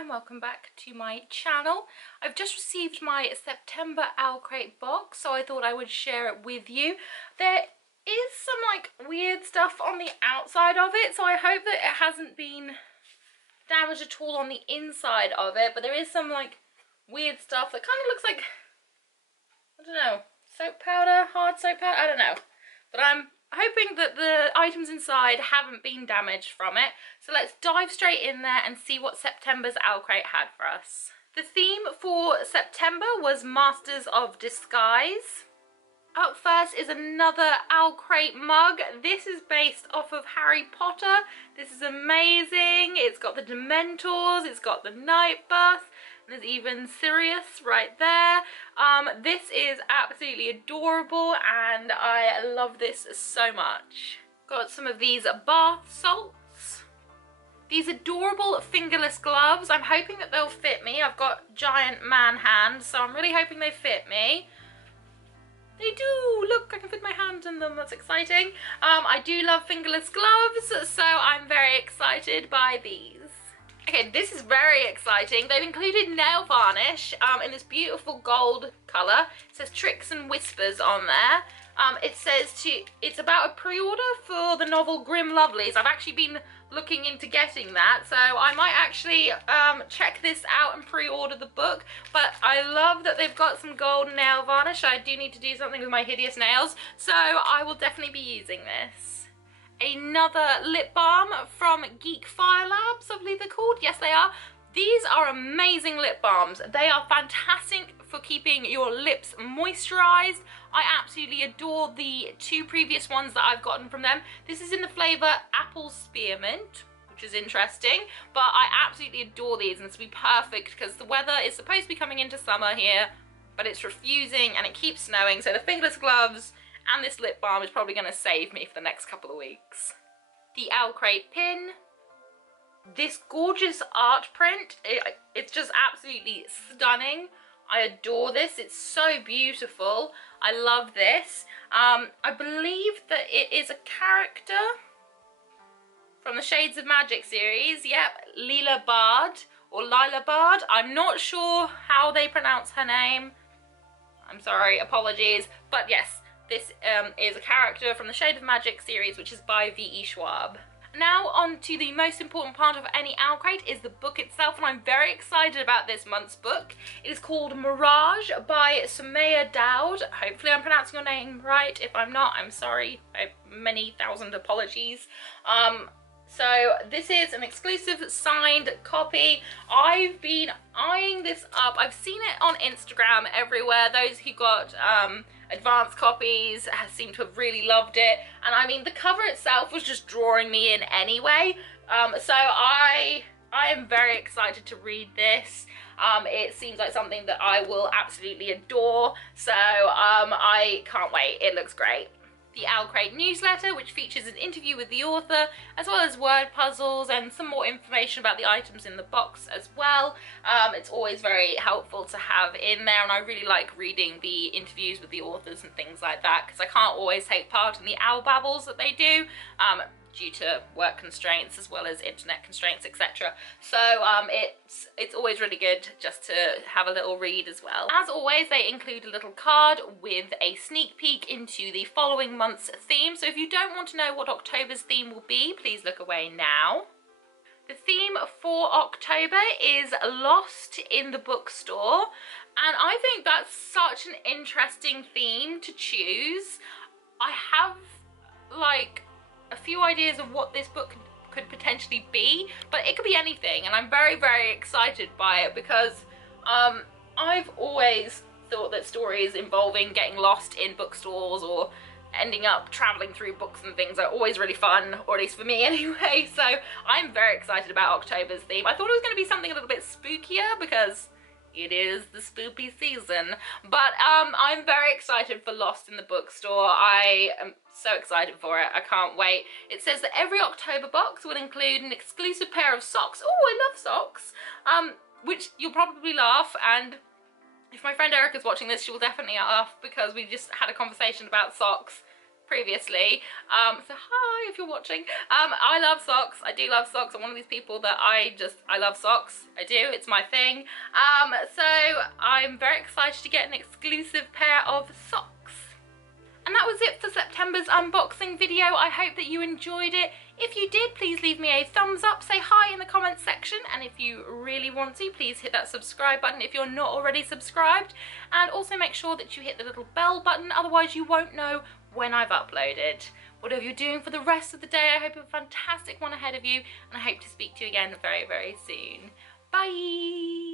and welcome back to my channel. I've just received my September OwlCrate box, so I thought I would share it with you. There is some like weird stuff on the outside of it, so I hope that it hasn't been damaged at all on the inside of it, but there is some like weird stuff that kind of looks like, I don't know, soap powder, hard soap powder, I don't know. But I'm hoping that the items inside haven't been damaged from it. So let's dive straight in there and see what September's OwlCrate had for us. The theme for September was Masters of Disguise. Up first is another OwlCrate mug. This is based off of Harry Potter. This is amazing. It's got the Dementors, it's got the Night Bus, and there's even Sirius right there. This is absolutely adorable and I love this so much. Got some of these bath salts. These adorable fingerless gloves. I'm hoping that they'll fit me. I've got giant man hands, so I'm really hoping they fit me. They do! Look, I can fit my hand in them, that's exciting. I do love fingerless gloves, so I'm very excited by these. Okay, this is very exciting. They've included nail varnish in this beautiful gold colour. It says Tricks and Whispers on there. It says it's about a pre-order for the novel Grim Lovelies. I've actually been looking into getting that, so I might actually check this out and pre-order the book. But I love that they've got some gold nail varnish. I do need to do something with my hideous nails, so I will definitely be using this. Another lip balm from Geek Fire Labs, I believe they're called. Yes, they are. These are amazing lip balms. They are fantastic for keeping your lips moisturized. I absolutely adore the two previous ones that I've gotten from them. This is in the flavor Apple Spearmint, which is interesting, but I absolutely adore these, and this will be perfect because the weather is supposed to be coming into summer here, but it's refusing and it keeps snowing, so the fingerless gloves and this lip balm is probably going to save me for the next couple of weeks. The OwlCrate pin. This gorgeous art print, it's just absolutely stunning. I adore this. It's so beautiful. I love this. I believe that it is a character from the Shades of Magic series. Yep, Lila Bard or Lila Bard. I'm not sure how they pronounce her name. I'm sorry, apologies. But yes, this is a character from the Shade of Magic series, which is by V.E. Schwab. Now on to the most important part of any OwlCrate is the book itself, and I'm very excited about this month's book. It is called Mirage by Sumaya Dowd. Hopefully I'm pronouncing your name right. If I'm not, I'm sorry. I have many thousand apologies. So this is an exclusive signed copy. I've been eyeing this up. I've seen it on Instagram everywhere. Those who got advanced copies seem to have really loved it. And I mean, the cover itself was just drawing me in anyway. So I am very excited to read this. It seems like something that I will absolutely adore. So I can't wait. It looks great. The OwlCrate newsletter, which features an interview with the author, as well as word puzzles and some more information about the items in the box as well. It's always very helpful to have in there, and I really like reading the interviews with the authors and things like that, because I can't always take part in the owl babbles that they do, due to work constraints as well as internet constraints, etc. So it's always really good just to have a little read as well. As always, they include a little card with a sneak peek into the following month's theme. So if you don't want to know what October's theme will be, please look away now. The theme for October is Lost in the Bookstore, and I think that's such an interesting theme to choose. I have like a few ideas of what this book could potentially be, but it could be anything, and I'm very, very excited by it because I've always thought that stories involving getting lost in bookstores or ending up traveling through books and things are always really fun, or at least for me anyway, so I'm very excited about October's theme. I thought it was going to be something a little bit spookier because it is the spooky season, but I'm very excited for Lost in the Bookstore. I am so excited for it. I can't wait. It says that every October box will include an exclusive pair of socks. Oh, I love socks. Which you'll probably laugh, and if my friend Erica's watching this, she will definitely laugh because we just had a conversation about socks previously. So hi if you're watching. I love socks. I do love socks. I'm one of these people that I love socks. I do, it's my thing. So I'm very excited to get an exclusive pair of socks. And that was it for September's unboxing video. I hope that you enjoyed it. If you did, please leave me a thumbs up, say hi in the comments section, and if you really want to, please hit that subscribe button if you're not already subscribed, and also make sure that you hit the little bell button, otherwise you won't know when I've uploaded. Whatever you're doing for the rest of the day, I hope you have a fantastic one ahead of you, and I hope to speak to you again very, very soon. Bye!